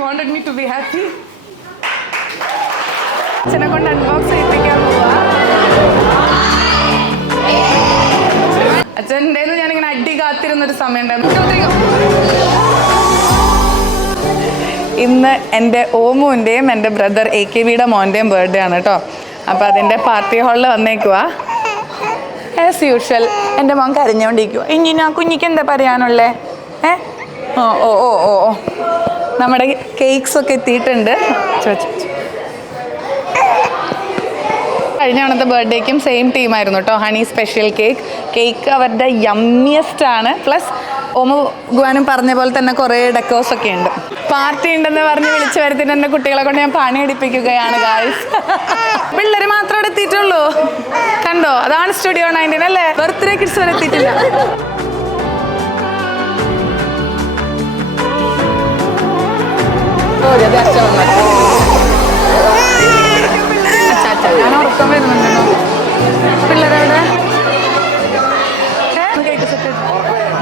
wanted me to be happy. അച്ഛനെ കൊണ്ട് unbox ചെയ്യിപ്പിക്കാൻ പോവാ. അച്ഛൻ്റെ ഞാനിങ്ങനെ അടി കാത്തിരുന്നൊരു സമയം ഉണ്ടായിരുന്നു. ഇന്ന് എൻ്റെ ഓമുവിൻ്റെയും എൻ്റെ ബ്രദർ AKBയുടെ മോൻ്റെയും ബർത്ത്ഡേ ആണ് കേട്ടോ. അപ്പോൾ അതിൻ്റെ പാർട്ടി ഹാളിൽ വന്നേക്കുവാ. ആസ് യൂഷ്വൽ എൻ്റെ മോൻ കരഞ്ഞുകൊണ്ടിരിക്കുക. ഇനി ഞാൻ കുഞ്ഞിക്ക് എന്താ പറയാനുള്ളേ? ഓ ഓ ഓ ഓ ഓ നമ്മുടെ കേക്ക്സൊക്കെ എത്തിയിട്ടുണ്ട്. കഴിഞ്ഞ തവണത്തെ ബർത്ത്ഡേക്കും സെയിം ടീമായിരുന്നു കേട്ടോ. ഹണി സ്പെഷ്യൽ കേക്ക് അവരുടെ യമ്മിയസ്റ്റ് ആണ്. പ്ലസ് ഓമ ഗുവാനും പറഞ്ഞ പോലെ തന്നെ കുറേ ഡെക്കോസൊക്കെ ഉണ്ട്. പാർട്ടി ഉണ്ടെന്ന് പറഞ്ഞ് വിളിച്ചു വരുത്തിട്ട് എൻ്റെ കുട്ടികളെ കൊണ്ട് ഞാൻ പണിയെടുപ്പിക്കുകയാണ് ഗായ്സ്. പിള്ളേർ മാത്രം അവിടെ എത്തിയിട്ടുള്ളൂ. കണ്ടോ, അതാണ് സ്റ്റുഡിയോ 19 അല്ലേ? ബർത്ത്ഡേ കിഡ്സ് വരെ എത്തിയിട്ടില്ല. ഞാൻ ഉറക്കം വരുന്നുണ്ടോ പിള്ളേരവിടെ?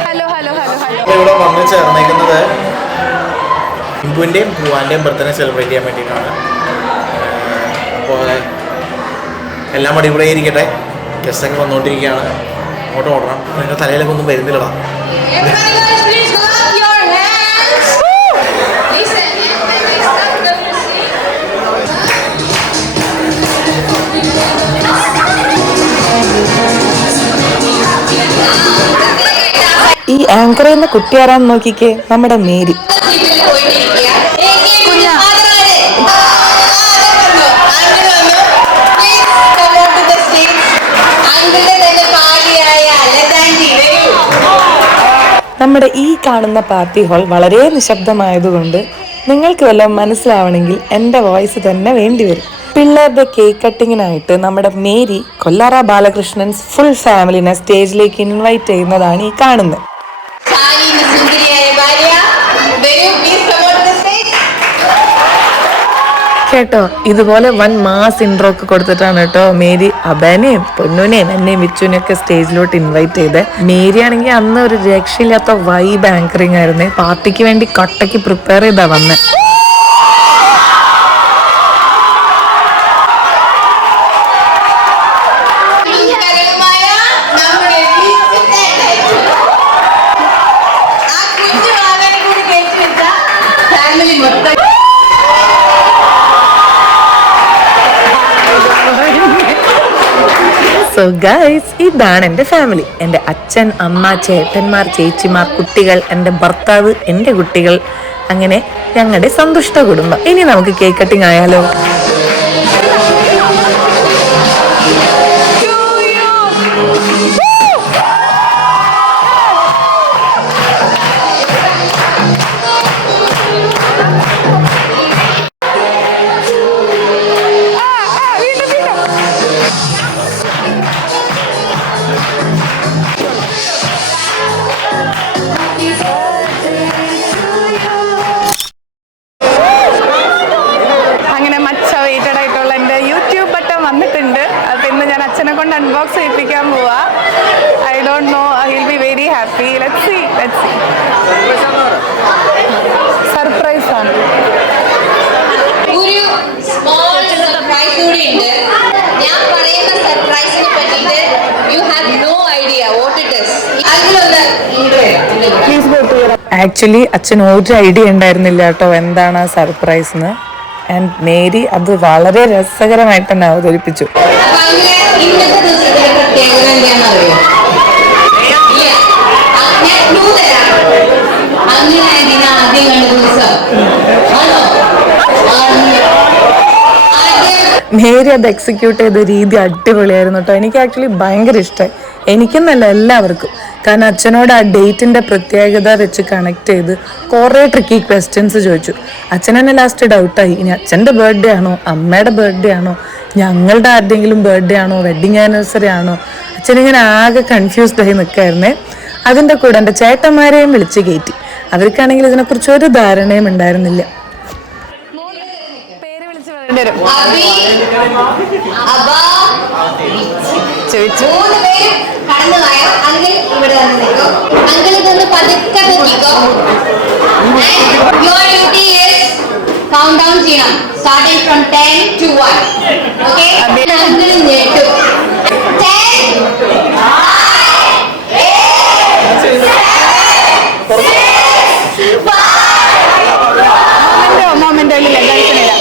Hello hello hello hello. ഇവിടെ വന്ന് ചേർന്നേക്കുന്നത് ഇമ്പുവിൻ്റെയും പൂവാൻ്റെയും ബർത്ത്ഡേ സെലിബ്രേറ്റ് ചെയ്യാൻ വേണ്ടിയിട്ടാണ്. അപ്പോൾ എല്ലാം അടിപൊളിയായി ഇരിക്കട്ടെ. ഗസ്റ്റൊക്കെ വന്നുകൊണ്ടിരിക്കുകയാണ്. അങ്ങോട്ട് ഓടണം. എൻ്റെ തലയിലൊക്കെ ഒന്നും വരുന്നില്ലടാ. ഈ ആങ്കർ എന്ന കുട്ടി ആരാന്ന് നോക്കിക്കേ, നമ്മുടെ മേരി. നമ്മുടെ ഈ കാണുന്ന പാർട്ടി ഹാൾ വളരെ നിശബ്ദമായതുകൊണ്ട് നിങ്ങൾക്ക് വല്ലതും മനസ്സിലാവണമെങ്കിൽ എൻ്റെ വോയിസ് തന്നെ വേണ്ടിവരും. പിള്ളേരുടെ കേക്ക് കട്ടിങ്ങിനായിട്ട് നമ്മുടെ മേരി കൊല്ലാറ ബാലകൃഷ്ണൻസ് ഫുൾ ഫാമിലിനെ സ്റ്റേജിലേക്ക് ഇൻവൈറ്റ് ചെയ്യുന്നതാണ് ഈ കാണുന്നത്. കേട്ടോ, ഇതുപോലെ വൻ മാസ് ഇൻട്രോ ഒക്കെ കൊടുത്തിട്ടാണ് കേട്ടോ മേരി അബേനെയും പൊന്നുനെയും എന്നെയും വിച്ചുനെയും ഒക്കെ സ്റ്റേജിലോട്ട് ഇൻവൈറ്റ് ചെയ്ത്. മേരി ആണെങ്കിൽ അന്ന് ഒരു രക്ഷയില്ലാത്ത വൈബ് ആങ്കറിങ് ആയിരുന്നേ. പാർട്ടിക്ക് വേണ്ടി കട്ടയ്ക്ക് പ്രിപ്പയർ ചെയ്താ വന്നേ. സോ ഗൈസ്, ഇതാണ് എൻ്റെ ഫാമിലി. എൻ്റെ അച്ഛൻ, അമ്മ, ചേട്ടന്മാർ, ചേച്ചിമാർ, കുട്ടികൾ, എൻ്റെ ഭർത്താവ്, എൻ്റെ കുട്ടികൾ, അങ്ങനെ ഞങ്ങളുടെ സന്തുഷ്ട കുടുംബം. ഇനി നമുക്ക് കേക്ക് കട്ടിങ് ആയാലോ? അച്ഛനെ കൊണ്ട് അൺബോക്സ് ചെയ്യിപ്പിക്കാൻ പോവാ. I don't know, he'll be very happy. Let's see. Surprise ആണ്. ഒരു സ്മോൾ സർപ്രൈസ് കൂടി ഉണ്ട്. ഞാൻ പറയുന്ന സർപ്രൈസിനെ പറ്റിയിട്ട് you have no idea what it is. Actually അച്ഛൻ ഒരു ഐഡിയ ഉണ്ടായിരുന്നില്ല കേട്ടോ എന്താണ് സർപ്രൈസ് എന്ന്. ആൻഡ് മേരി അത് വളരെ രസകരമായിട്ട് തന്നെ അവതരിപ്പിച്ചു. ഇന്നത്തെ ദിവസത്തിന്റെ പ്രത്യേകത എന്താണെന്നറിയോ? അങ്ങനെ ആദ്യം കണ്ട ദിവസം മേരി അത് എക്സിക്യൂട്ട് ചെയ്ത രീതി അടിപൊളിയായിരുന്നു കേട്ടോ. എനിക്ക് ആക്ച്വലി ഭയങ്കര ഇഷ്ടമായി. എനിക്കെന്നല്ല എല്ലാവർക്കും. കാരണം അച്ഛനോട് ആ ഡേറ്റിന്റെ പ്രത്യേകത വെച്ച് കണക്ട് ചെയ്ത് കുറേ ട്രിക്കി ക്വസ്റ്റ്യൻസ് ചോദിച്ചു. അച്ഛൻ തന്നെ ലാസ്റ്റ് ഡൗട്ടായി, ഇനി അച്ഛൻ്റെ ബർത്ത്ഡേ ആണോ, അമ്മയുടെ ബർത്ത്ഡേ ആണോ, ഞങ്ങളുടെ ആരുടെയെങ്കിലും ബർത്ത്ഡേ ആണോ, വെഡിങ് ആനിവേഴ്സറി ആണോ? അച്ഛനിങ്ങനെ ആകെ കൺഫ്യൂസ്ഡ് ആയി നിൽക്കായിരുന്നേ. അതിൻ്റെ കൂടെ എൻ്റെ ചേട്ടന്മാരെയും വിളിച്ച് കയറ്റി. അവർക്കാണെങ്കിൽ ഇതിനെക്കുറിച്ച് ഒരു ധാരണയും ഉണ്ടായിരുന്നില്ല. അങ്കിൾ ഇതൊന്ന് പതുക്കെ നോക്കിക്കോ. Your duty is count ചെയ്യണം. Starting from 10 to 1. Okay? നമുക്ക് ഞെട്ടും. 10, 9, 8, 7, 6, 5. മൊമെന്റോ ഇല്ല കഴിക്കണില്ല.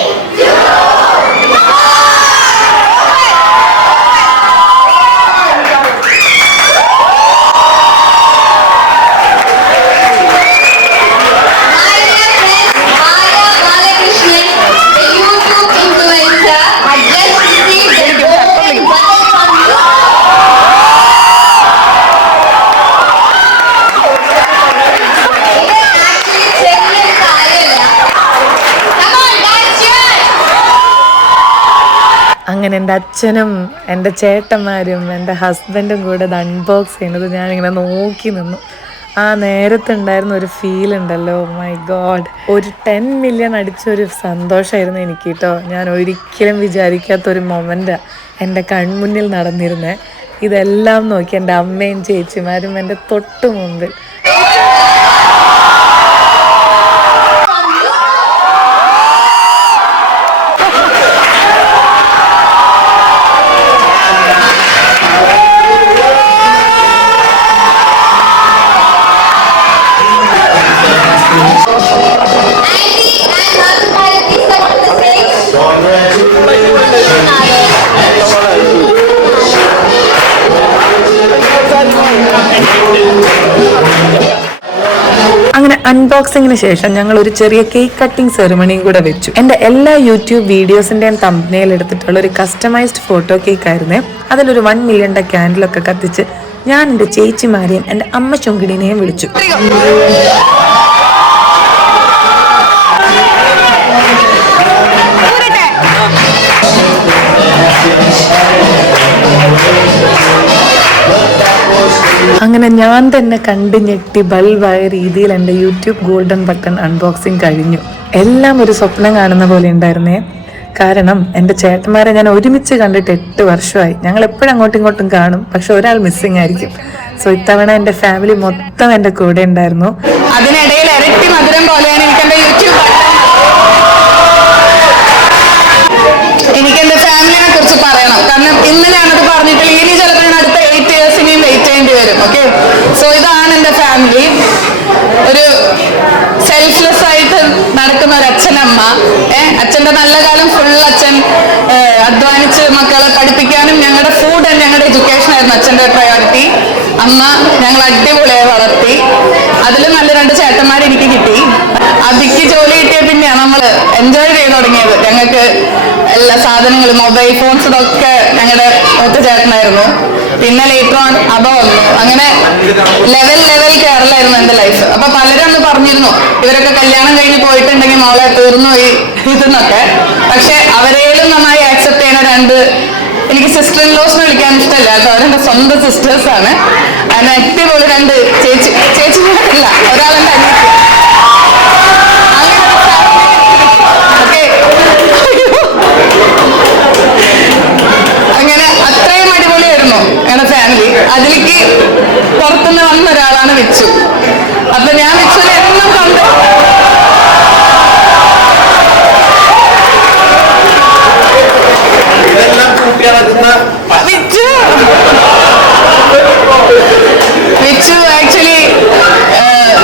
അങ്ങനെ എൻ്റെ അച്ഛനും എൻ്റെ ചേട്ടന്മാരും എൻ്റെ ഹസ്ബൻഡും കൂടെ ഇത് അൺബോക്സ് ചെയ്യുന്നത് ഞാനിങ്ങനെ നോക്കി നിന്നു. ആ നേരത്തുണ്ടായിരുന്ന ഒരു ഫീൽ ഉണ്ടല്ലോ, മൈ ഗോഡ്. ഒരു 10 മില്യൺ അടിച്ചൊരു സന്തോഷമായിരുന്നു എനിക്ക് കേട്ടോ. ഞാൻ ഒരിക്കലും വിചാരിക്കാത്തൊരു മൊമെൻ്റാണ് എൻ്റെ കൺമുന്നിൽ നടന്നിരുന്നത്. ഇതെല്ലാം നോക്കി എൻ്റെ അമ്മയും ചേച്ചിമാരും എൻ്റെ തൊട്ട് മുമ്പിൽ. അങ്ങനെ അൺബോക്സിങ്ങിന് ശേഷം ഞങ്ങൾ ഒരു ചെറിയ കേക്ക് കട്ടിംഗ് സെറിമണിയും കൂടെ വെച്ചു. എൻ്റെ എല്ലാ യൂട്യൂബ് വീഡിയോസിൻ്റെയും തംബ്നെയിൽ എടുത്തിട്ടുള്ള ഒരു കസ്റ്റമൈസ്ഡ് ഫോട്ടോ കേക്ക് ആയിരുന്നേ. അതിലൊരു 1 മില്യൻ്റെ ക്യാൻഡിലൊക്കെ കത്തിച്ച് ഞാൻ എൻ്റെ ചേച്ചിമാരെയും എൻ്റെ അമ്മ ചുങ്കിടിനെയും വിളിച്ചു. അങ്ങനെ ഞാൻ തന്നെ കണ്ടു ഞെട്ടി ബൾബായ രീതിയിൽ എൻ്റെ യൂട്യൂബ് ഗോൾഡൻ ബട്ടൺ അൺബോക്സിങ് കഴിഞ്ഞു. എല്ലാം ഒരു സ്വപ്നം കാണുന്ന പോലെ ഉണ്ടായിരുന്നേ. കാരണം എൻ്റെ ചേട്ടന്മാരെ ഞാൻ ഒരുമിച്ച് കണ്ടിട്ട് 8 വർഷമായി. ഞങ്ങൾ എപ്പോഴും അങ്ങോട്ടും ഇങ്ങോട്ടും കാണും, പക്ഷെ ഒരാൾ മിസ്സിങ് ആയിരിക്കും. സോ ഇത്തവണ എൻ്റെ ഫാമിലി മൊത്തം എൻ്റെ കൂടെ ഉണ്ടായിരുന്നു. അതിനിടയിൽ ഇരട്ടി മധുരം പോലെയാണ് എനിക്കെൻ്റെ യൂട്യൂബ്. എനിക്കെൻ്റെ ഫാമിലിനെ കുറിച്ച് പറയണം. കാരണം ഇന്ന് ഞാനത് പറഞ്ഞിട്ടില്ല, ഇനി ചിലപ്പോൾ ഞാൻ അടുത്ത 8 years ഇനിയും വെയിറ്റ് ചെയ്യേണ്ടി വരും. ഓക്കെ, സോ ഇതാണ് എൻ്റെ ഫാമിലി. ഒരു സെൽഫ്ലെസ് ആയിട്ട് നടക്കുന്ന ഒരു അച്ഛനമ്മ. അച്ഛൻ്റെ നല്ല കാലം ഫുൾ അച്ഛൻ അധ്വാനിച്ച് മക്കളെ പഠിപ്പിക്കാനും ഞങ്ങളുടെ ഫുഡ് ആൻഡ് ഞങ്ങളുടെ എഡ്യൂക്കേഷൻ ആയിരുന്നു അച്ഛൻ്റെ പ്രയോറിറ്റി. അമ്മ ഞങ്ങൾ അടിപൊളിയായി വളർത്തി. അതിൽ നല്ല 2 ചേട്ടന്മാർ എനിക്ക് കിട്ടി. അതിക്ക് ജോലി കിട്ടിയ പിന്നെയാണ് നമ്മൾ എൻജോയ് ചെയ്ത് തുടങ്ങിയത്. ഞങ്ങൾക്ക് എല്ലാ സാധനങ്ങളും മൊബൈൽ ഫോൺസ് ഇതൊക്കെ ഞങ്ങളുടെ ഒറ്റ ചേട്ടനായിരുന്നു. പിന്നെ ലേറ്റർ ഓൺ അബ വന്നു. അങ്ങനെ ലെവൽ കയറലായിരുന്നു എൻ്റെ ലൈഫ്. അപ്പൊ പലരും അന്ന് പറഞ്ഞിരുന്നു ഇവരൊക്കെ കല്യാണം കഴിഞ്ഞ് പോയിട്ടുണ്ടെങ്കിൽ മോളെ തീർന്നു പോയി ഇതെന്നൊക്കെ. പക്ഷെ അവരേലും നന്നായി ആക്സെപ്റ്റ് ചെയ്യുന്ന 2 എനിക്ക് സിസ്റ്റർ ഇൻ ലോസ് വിളിക്കാൻ ഇഷ്ടമല്ല കേട്ടോ, അവരെന്റെ സ്വന്തം സിസ്റ്റേഴ്സ് ആണ്. അതിന് അടിപൊളി 2 ചേച്ചിമാരല്ല, ഒരാളെന്റെ അനിയത്തി. അങ്ങനെ അത്രയും അടിപൊളിയായിരുന്നു ഞങ്ങളുടെ ഫാമിലി. അതിലേക്ക് പുറത്തുനിന്ന് വന്ന ഒരാളാണ് വിച്ചു. അപ്പൊ ഞാൻ വിച്ചുവിനെ എന്നും കണ്ട് വിച്ചു ആക്ച്വലി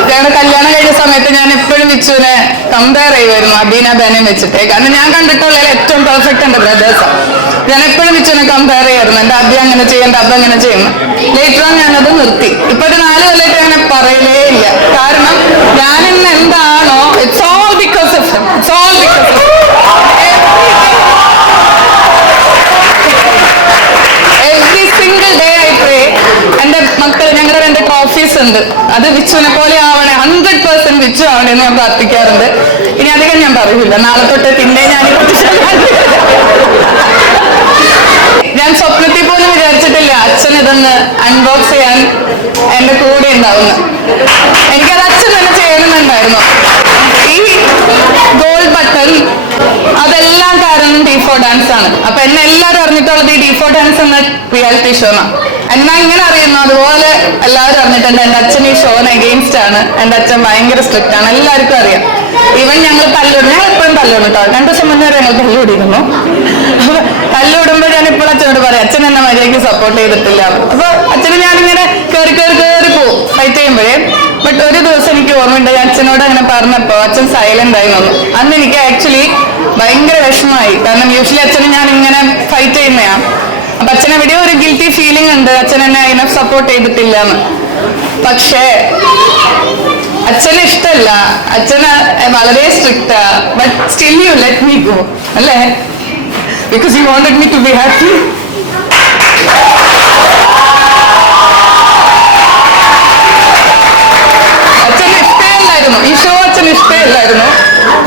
ഞങ്ങളുടെ കല്യാണം കഴിഞ്ഞ സമയത്ത് ഞാൻ എപ്പോഴും വിച്ചുവിനെ കമ്പയർ ചെയ്യുമായിരുന്നു അബീനബേനെയും വെച്ചിട്ട്. കാരണം ഞാൻ കണ്ടിട്ടുള്ളതിൽ ഏറ്റവും പെർഫെക്റ്റ് എൻ്റെ ബ്രദേഴ്സാണ്. ഞാൻ എപ്പോഴും വിച്ചുവിനെ കമ്പയർ ചെയ്യായിരുന്നു. എൻ്റെ അബി അങ്ങനെ ചെയ്യേണ്ട, അബ അങ്ങനെ ചെയ്യുന്നു. ലേറ്റർ ഓൺ ഞാനത് നിർത്തി. ഇപ്പൊ ഒരു 4 കൊല്ലമായിട്ട് അങ്ങനെ പറയലേ ഇല്ല. കാരണം ഞാൻ ഇന്ന് എന്താണോ it's all because of him. It's all because of every single day I പ്രേ. എൻ്റെ മക്കൾ ഞങ്ങളുടെ 2 ട്രോഫീസ് ഉണ്ട്, അത് വിച്ചുവിനെ പോലെ ആവണേ, 100% വിച്ചു ആവണേ എന്ന് ഞാൻ പ്രാർത്ഥിക്കാറുണ്ട്. ഇനി അധികം ഞാൻ പറയൂല, നാളെ തൊട്ട് പിന്നെ ഞാൻ സ്വപ്നത്തിൽ പോലും വിചാരിച്ചിട്ടില്ല അച്ഛൻ ഇതൊന്ന് അൺബോക്സ് ചെയ്യാൻ എൻ്റെ കൂടെ ഉണ്ടാവുന്നു. എനിക്കത് അച്ഛൻ തന്നെ ചെയ്യണമെന്നുണ്ടായിരുന്നു. ഈ ഗോൾഡ് ബട്ടൺ അതെല്ലാം കാരണം D4 ഡാൻസ് ആണ്. അപ്പൊ എന്നെ എല്ലാവരും അറിഞ്ഞിട്ടുള്ളത് ഈ D4 ഡാൻസ് എന്ന റിയാലിറ്റി ഷോന്നാണ്. എന്നാ ഇങ്ങനെ അറിയുന്നു അതുപോലെ എല്ലാവരും അറിഞ്ഞിട്ടുണ്ട് എൻ്റെ അച്ഛൻ ഈ ഷോന് എഗെയിൻസ്റ്റ് ആണ്. എൻ്റെ അച്ഛൻ ഭയങ്കര സ്ട്രിക്റ്റ് ആണ്, എല്ലാവർക്കും അറിയാം. ഈവൻ ഞങ്ങൾ എപ്പോഴും തല്ലാണ് കേട്ടോ. 2 ദിവസം മുന്നേ വരെ ഞങ്ങൾ തല്ലുകൂടിയിരുന്നു. തല്ലുകൂടുമ്പോൾ ഞാൻ ഇപ്പോൾ അച്ഛനോട് പറയാം, അച്ഛൻ എന്നെ മര്യാദയ്ക്ക് സപ്പോർട്ട് ചെയ്തിട്ടില്ല. അപ്പൊ അച്ഛന് ഞാനിങ്ങനെ കയറി പോവും ഫൈറ്റ് ചെയ്യുമ്പോഴേ. ബട്ട് ഒരു ദിവസം എനിക്ക് ഓർമ്മയുണ്ട്, ഞാൻ അച്ഛനോട് അങ്ങനെ പറഞ്ഞപ്പോ അച്ഛൻ സൈലന്റ് ആയി വന്നു. അന്ന് എനിക്ക് ആക്ച്വലി ഭയങ്കര വിഷമമായി. കാരണം യൂഷ്വലി അച്ഛന് ഞാൻ ഇങ്ങനെ ഫൈറ്റ് ചെയ്യുന്നതാണ്. അപ്പൊ അച്ഛൻ എവിടെയോ ഒരു ഗിൽറ്റി ഫീലിംഗ് ഉണ്ട്, അച്ഛൻ എന്നെ അതിനെ സപ്പോർട്ട് ചെയ്തിട്ടില്ല എന്ന്. പക്ഷേ അച്ഛന് ഇഷ്ടമല്ല, അച്ഛന് വളരെ സ്ട്രിക്റ്റാ. But still you let me go അല്ലേ? Because you wanted me to be happy. അച്ഛന് ഇഷ്ടമല്ലായിരുന്നു ഈ ഷോ, അച്ഛന് ഇഷ്ടമല്ലായിരുന്നു.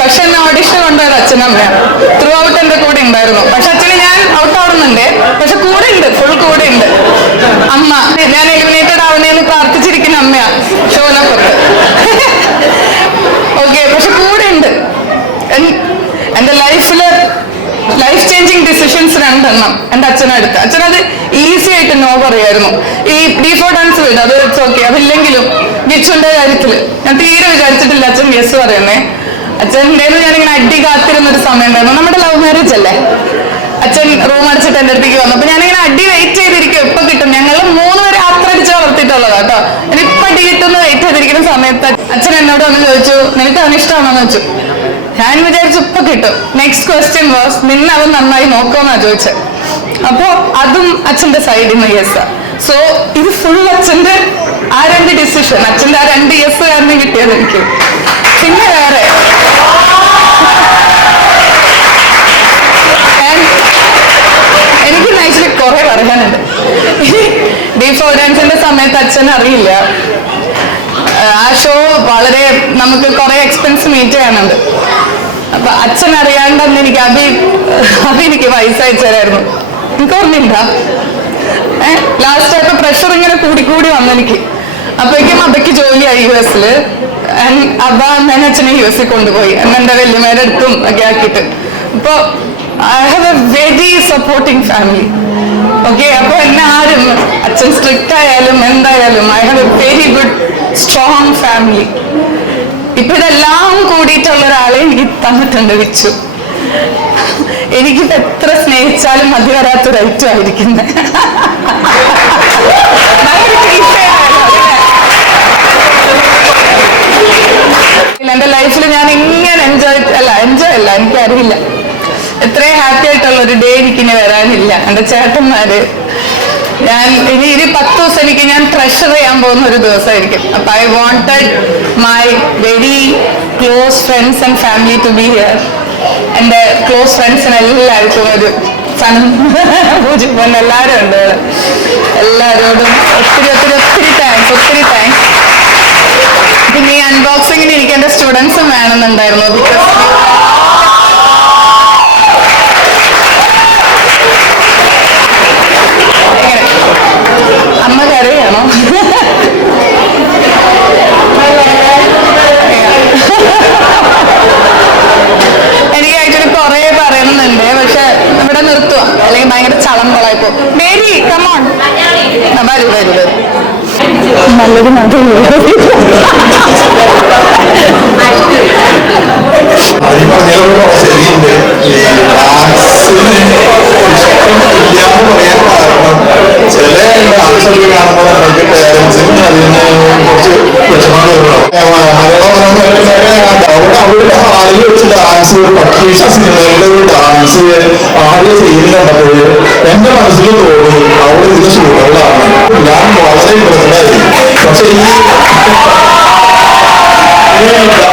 പക്ഷെ എന്നെ ഓഡിഷൻ കൊണ്ടുപോയത് അച്ഛനമ്മയാണ്. ത്രൂ ഔട്ട് എന്റെ കൂടെ ഉണ്ടായിരുന്നു. പക്ഷെ അച്ഛന് ഞാൻ ഔട്ട് ആവുന്നുണ്ട്, പക്ഷെ കൂടെ ഉണ്ട്, ഫുൾ കൂടെ ഉണ്ട്. അമ്മ, ഞാൻ എലിമിനേറ്റഡ് ആവണേന്ന് പ്രാർത്ഥിച്ചിരിക്കുന്ന അമ്മയാ ഷോനപ്പുറത്ത്. ഓക്കെ, പക്ഷെ കൂടെ ഉണ്ട്. എന്റെ ലൈഫില് ലൈഫ് ചേഞ്ചിങ് ഡിസിഷൻസ് 2 എന്റെ അച്ഛനെടുത്ത്. അച്ഛനത് ഈസി ആയിട്ട് നോ പറയായിരുന്നു. ഈ D4 ഡാൻസ് വിട്, അത് ഇറ്റ്സ് ഓക്കെ. അതില്ലെങ്കിലും ഗിച്ചുന്റെ കാര്യത്തില് ഞാൻ തീരെ വിചാരിച്ചിട്ടില്ല അച്ഛൻ യെസ് പറയുന്നേ. അച്ഛൻ്റെ ഞാനിങ്ങനെ അടി കാത്തിരുന്നൊരു സമയം ഉണ്ടായിരുന്നു. നമ്മുടെ ലവ് മാരേജ് അല്ലേ. അച്ഛൻ റൂം അടിച്ചിട്ട് എൻ്റെ അടുത്തേക്ക് വന്നു. അപ്പൊ ഞാനിങ്ങനെ അടി വെയിറ്റ് ചെയ്തിരിക്കും, എപ്പൊ കിട്ടും. ഞങ്ങൾ 3 പേര് യാത്ര അടിച്ച് വളർത്തിയിട്ടുള്ളതാ കേട്ടോ. ഇനിയിപ്പൊ അടി കിട്ടുന്ന വെയിറ്റ് ചെയ്തിരിക്കുന്ന സമയത്ത് അച്ഛൻ എന്നോട് വന്ന് ചോദിച്ചു, നിനക്ക് അവന് ഇഷ്ടമാണോന്ന് ചോദിച്ചു. ഞാൻ വിചാരിച്ചു ഇപ്പൊ കിട്ടും. നെക്സ്റ്റ് ക്വസ്റ്റ്യൻ വാസ്, നിന്നെ അവൻ നന്നായി നോക്കുമെന്നാ ചോദിച്ചത്. അപ്പൊ അതും അച്ഛന്റെ സൈഡിൽ നിന്ന് യെസ്. സോ ഇത് ഫുൾ അച്ഛന്റെ ആ 2 ഡിസിഷൻ, അച്ഛന്റെ ആ 2 യെസ് കാരണം കിട്ടിയത് എനിക്ക്. പിന്നെ വേറെ എനിക്ക് ആക്ച്വലി കുറെ പറയാനുണ്ട്. D4 ഡാൻസിന്റെ സമയത്ത് അച്ഛൻ അറിയില്ല. ആ ഷോ വളരെ നമുക്ക് കുറെ എക്സ്പെൻസ് മീറ്റ് ചെയ്യാനുണ്ട്. അപ്പൊ അച്ഛൻ അറിയാണ്ടെന്ന് എനിക്ക് എനിക്ക് പൈസ അയച്ചു തരായിരുന്നു. എനിക്ക് ഓർമ്മയില്ല. ലാസ്റ്റ് ആയപ്പോ പ്രഷർ ഇങ്ങനെ കൂടി വന്നെനിക്ക്. അപ്പോഴേക്കും അബയ്ക്ക് ജോലിയായി US-ല്. അബ എന്നെ അച്ഛനെ US-ൽ കൊണ്ടുപോയി, എന്നെ വല്യമ്മയുടെ അടുത്തും ഒക്കെ ആക്കിയിട്ട്. അപ്പൊ I have a very supporting family. Okay, അപ്പൊ എന്നെ ആരും, അച്ഛൻ സ്ട്രിക്റ്റ് ആയാലും എന്തായാലും, I have a very good strong family. ഇപ്പൊ ഇതെല്ലാം കൂടിയിട്ടുള്ള ഒരാളെ എനിക്ക് തന്നിട്ടുണ്ട് വിച്ചു. എനിക്കിപ്പോ എത്ര സ്നേഹിച്ചാലും മതി വരാത്തൊരു ഐറ്റം ആയിരിക്കുന്നത്. എന്റെ ലൈഫിൽ ഞാൻ ഇങ്ങനെ എൻജോയ് അല്ല എനിക്കറിയില്ല എത്രയും ഹാപ്പി ആയിട്ടുള്ള ഒരു ഡേ എനിക്കിനി വരാനില്ല. എന്റെ ചേട്ടന്മാര്, ഞാൻ ഇനി 10 ദിവസം എനിക്ക് ഞാൻ ട്രഷർ ചെയ്യാൻ പോകുന്ന ഒരു ദിവസമായിരിക്കും. അപ്പൊ I wanted my very close friends and family to be here. എന്റെ ക്ലോസ് ഫ്രണ്ട്സിന് എല്ലാവർക്കും ഒരു സനം പൂജിപ്പൻ എല്ലാവരും ഉണ്ട്. എല്ലാവരോടും ഒത്തിരി താങ്ക്സ്. പിന്നെ ഈ അൺബോക്സിങ്ങിന് എനിക്ക് എന്റെ സ്റ്റുഡൻസും വേണമെന്നുണ്ടായിരുന്നു. ബിക്കോസ് അമ്മ കരയാണോ? എനിക്ക് ആക്ച്വലി കുറെ പറയുന്നുണ്ട്, പക്ഷെ ഇവിടെ നിർത്തുക അല്ലെങ്കിൽ ഭയങ്കര ചളമ്പളായിപ്പോ. മേരി കമോൺ, വരൂ. നല്ലൊരു ചില ഡാൻസൊക്കെ കാണുമ്പോൾ നമുക്ക് പേരൻസിന് അതിന് കുറച്ച് അവരുടെ ഹാളിൽ വെച്ച് ഡാൻസ്, പക്ഷീഷ സിനിമകളുടെ ഒരു ഡാൻസ് ആദ്യ സീൻ കണ്ടപ്പോൾ എന്റെ മനസ്സിൽ തോന്നി അവിടെ ഇതിന് ഷൂട്ടുകളാണ്. ഞാൻ വളരെ ഇൻട്രസ്റ്റഡായി. പക്ഷെ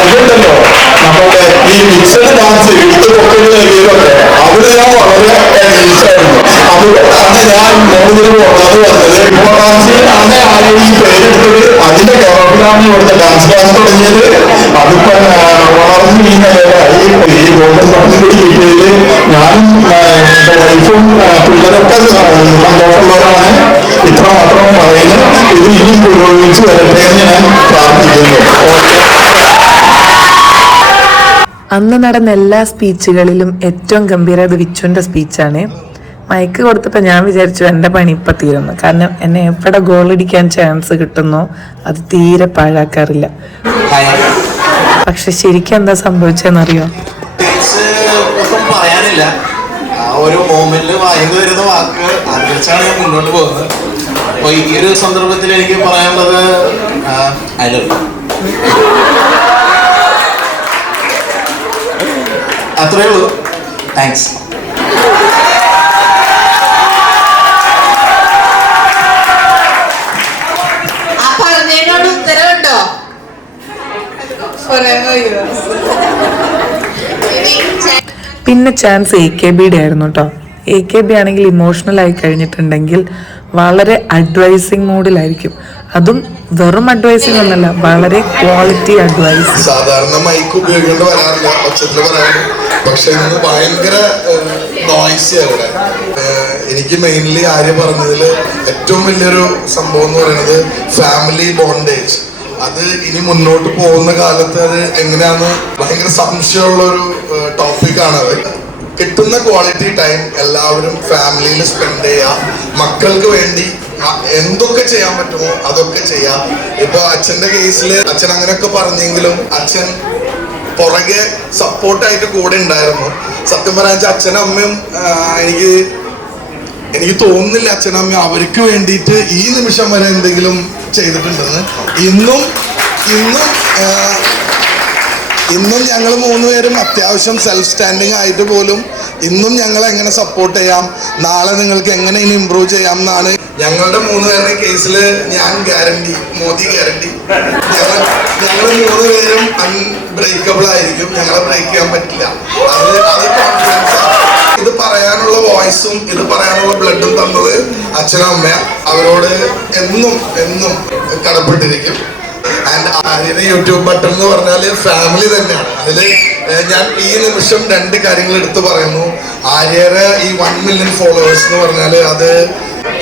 ഇതുണ്ടല്ലോ നമ്മുടെ ഈ മിക്സഡ് ഡാൻസ് ഇട്ട് പൊക്കൽ നൽകിയതൊക്കെ അതിന് ഞാൻ വളരെ ഇഷ്ടമായിരുന്നു. അത് ഞാൻ 3 ദിനം പോകാതെ വന്നത് ഇപ്പോൾ ഡാൻസ് അന്ന് ആരും ഈ പേരെടുത്തത് അതിന്റെ ഗവർണറാണ് ഇവിടുത്തെ ഡാൻസ് ക്ലാസ് തുടങ്ങിയത്. അതിപ്പോ വളർന്ന് ഈ നിലയിലായി. ഈ ഗോൾഡൻ ബട്ടൺ കിട്ടിയതിൽ ഞാനും എന്റെ വൈഫും പിള്ളേരൊക്കെ സന്തോഷമുള്ളവരാണ്. ഇത്ര മാത്രം പറയുന്നത്. ഇത് ഇനി പുരോഗമിച്ച് വരട്ടെ എന്ന് ഞാൻ പ്രാർത്ഥിക്കുന്നു. അന്ന് നടന്ന എല്ലാ സ്പീച്ചുകളിലും ഏറ്റവും ഗംഭീരത വിച്ചുവിൻ്റെ സ്പീച്ചാണ്. മൈക്ക് കൊടുത്തപ്പോൾ ഞാൻ വിചാരിച്ചു എൻ്റെ പണി ഇപ്പം തീരുന്നു. കാരണം എന്നെ എവിടെ ഗോളടിക്കാൻ ചാൻസ് കിട്ടുന്നോ അത് തീരെ പാഴാക്കാറില്ല. പക്ഷെ ശരിക്കും എന്താ സംഭവിച്ചതെന്നറിയോ? ഇപ്പം പറയാനില്ല. ആ ഒരു മോമെന്റിൽ വായിന്ന് വരുന്ന വാക്ക് അതിരിച്ചാണ് ഞാൻ മുന്നോട്ട് പോകുന്നത്. അപ്പോൾ ഈ ഒരു സന്ദർഭത്തിൽ എനിക്ക് പറയാനുള്ളത് ഐ ലവ് യു. അത്രയേ ഉള്ളൂ. താങ്ക്സ്. ആ പറഞ്ഞതിനോട് ഉത്തരവുണ്ടോ? പിന്നെ ചാൻസ് AKBയുടെ ആയിരുന്നു കേട്ടോ. AKB ആണെങ്കിൽ ഇമോഷണൽ ആയി കഴിഞ്ഞിട്ടുണ്ടെങ്കിൽ വളരെ അഡ്വൈസിങ് മൂഡിലായിരിക്കും. അതും വെറും അഡ്വൈസിങ് ഒന്നല്ല, വളരെ ക്വാളിറ്റി അഡ്വൈസ്. സാധാരണ മൈക്ക് ഉപയോഗിക്കേണ്ടി വരാറില്ല, ഒച്ചത്തിൽ പറയാറ്. പക്ഷെ ഇന്ന് ഭയങ്കര നോയ്സി അവിടെ. എനിക്ക് മെയിൻലി ആര്യ പറഞ്ഞതിൽ ഏറ്റവും വലിയൊരു സംഭവം എന്ന് പറയുന്നത് ഫാമിലി ബോണ്ടേജ്. അത് ഇനി മുന്നോട്ട് പോകുന്ന കാലത്ത് അത് എങ്ങനെയാന്ന് ഭയങ്കര സംശയമുള്ള ഒരു ടോപ്പിക്കാണ് അത്. കിട്ടുന്ന ക്വാളിറ്റി ടൈം എല്ലാവരും ഫാമിലിയിൽ സ്പെൻഡ് ചെയ്യുക. മക്കൾക്ക് വേണ്ടി എന്തൊക്കെ ചെയ്യാൻ പറ്റുമോ അതൊക്കെ ചെയ്യാം. ഇപ്പൊ അച്ഛന്റെ കേസിൽ അച്ഛൻ അങ്ങനെയൊക്കെ പറഞ്ഞെങ്കിലും അച്ഛൻ പുറകെ സപ്പോർട്ടായിട്ട് കൂടെ ഉണ്ടായിരുന്നു. സത്യം പറയാൻ അച്ഛനും അമ്മയും എനിക്ക് തോന്നുന്നില്ല അച്ഛനും അമ്മയും അവർക്ക് വേണ്ടിയിട്ട് ഈ നിമിഷം വരെ എന്തെങ്കിലും ചെയ്തിട്ടുണ്ടെന്ന്. ഇന്നും ഞങ്ങൾ 3 പേരും അത്യാവശ്യം സെൽഫ് സ്റ്റാൻഡിങ് ആയിട്ട് പോലും ഇന്നും ഞങ്ങളെ എങ്ങനെ സപ്പോർട്ട് ചെയ്യാം, നാളെ നിങ്ങൾക്ക് എങ്ങനെ ഇനി ഇമ്പ്രൂവ് ചെയ്യാം എന്നാണ്. ഞങ്ങളുടെ 3 പേരുടെ കേസിൽ ഞാൻ ഗ്യാരണ്ടി, മോദി ഗ്യാരണ്ടി. ഞങ്ങൾ 3 പേരും അൺബ്രേക്കബിൾ ആയിരിക്കും. ഞങ്ങളെ ബ്രേക്ക് ചെയ്യാൻ പറ്റില്ല. അത് കോൺഫിഡൻസ് ആണ്. ഇത് പറയാനുള്ള വോയിസും ഇത് പറയാനുള്ള ബ്ലഡും തന്നത് അച്ഛനും അമ്മയും. അവരോട് എന്നും കടപ്പെട്ടിരിക്കും. ആൻഡ് ആര്യയുടെ യൂട്യൂബ് ബട്ടൺ എന്ന് പറഞ്ഞാൽ ഫാമിലി തന്നെയാണ്. അതിൽ ഞാൻ ഈ നിമിഷം 2 കാര്യങ്ങൾ എടുത്ത് പറയുന്നു. ആര്യയുടെ ഈ 1 മില്യൺ ഫോളോവേഴ്സ് എന്ന് പറഞ്ഞാൽ അത്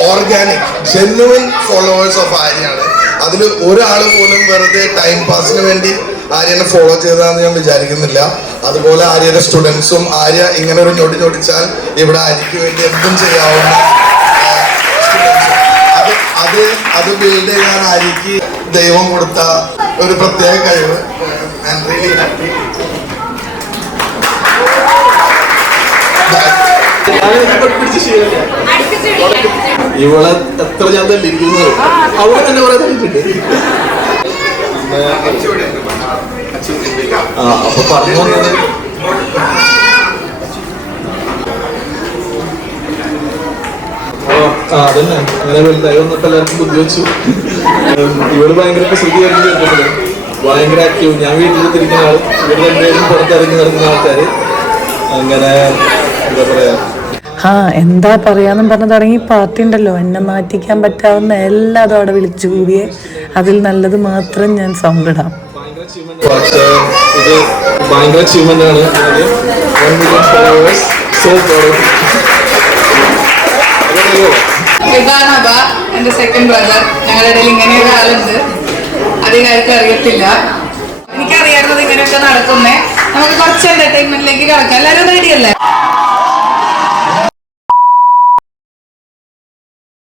ഓർഗാനിക് ജെന്യുവൻ ഫോളോവേഴ്സ് ഓഫ് ആര്യാണ്. അതിൽ ഒരാൾ പോലും വെറുതെ ടൈം പാസിന് വേണ്ടി ആര്യനെ ഫോളോ ചെയ്തതാണെന്ന് ഞാൻ വിചാരിക്കുന്നില്ല. അതുപോലെ ആര്യയുടെ സ്റ്റുഡൻസും ആര്യ ഇങ്ങനെ ഒരു ഞൊടിച്ചാൽ ഇവിടെ ആര്യയ്ക്ക് വേണ്ടി എന്തും ചെയ്യാവുന്ന അത് ബിൽഡ് ചെയ്യാൻ ആര്യയ്ക്ക് ദൈവം കൊടുത്ത ഒരു പ്രത്യേക കഴിവ്. ഇവളെ എത്ര ഞാൻ തല്ലിയിരിക്കുന്നത് അവളെ തന്നെ കുറെ തല്ലിട്ടുണ്ട്. അപ്പൊ പറഞ്ഞു വന്നത് അതന്നെ അങ്ങനെ വലുതായി വന്നപ്പോ എല്ലാവർക്കും ബുദ്ധി വെച്ചു. ഇവള് ഭയങ്കര കുസൃതിയായിരുന്നു ചെറുപ്പത്തില്, ഭയങ്കര ആക്റ്റീവ്. ഞാൻ വീട്ടിൽ തിരിക്കുന്ന ആള്, ഇവര് രണ്ടുപേരും പുറത്തിറങ്ങി നടക്കുന്ന ആൾക്കാര്. അങ്ങനെ എന്താ പറയാ, എന്താ പറയാന്നും പറഞ്ഞു തുടങ്ങി. പാർട്ടി ഉണ്ടല്ലോ, എന്നെ മാറ്റിക്കാൻ പറ്റാവുന്ന എല്ലാതും അവിടെ വിളിച്ചു കൂടിയേ. അതിൽ നല്ലത് മാത്രം ഞാൻ സൗണ്ടിടാം. പക്ഷേ ഇത് ഭയങ്കര അച്ചീവ്മെന്റ് ആണ്. 1 മില്യൺ ഫോളോവേഴ്സ്. So proud. ഇതാണ് അബ, എൻ്റെ സെക്കൻഡ് ബ്രദർ. ഞങ്ങളുടെ ഇടയിൽ ഇങ്ങനെ ഒരാളുണ്ട്. അധികമായിട്ട് അറിയത്തില്ല. എനിക്കറിയാവുന്നത് ഇങ്ങനെയൊക്കെ നടക്കുന്നേ. നമുക്ക് കുറച്ച് എന്റർടൈൻമെന്റിലേക്ക് കിടക്കാം. എല്ലാവരും റെഡിയല്ലേ?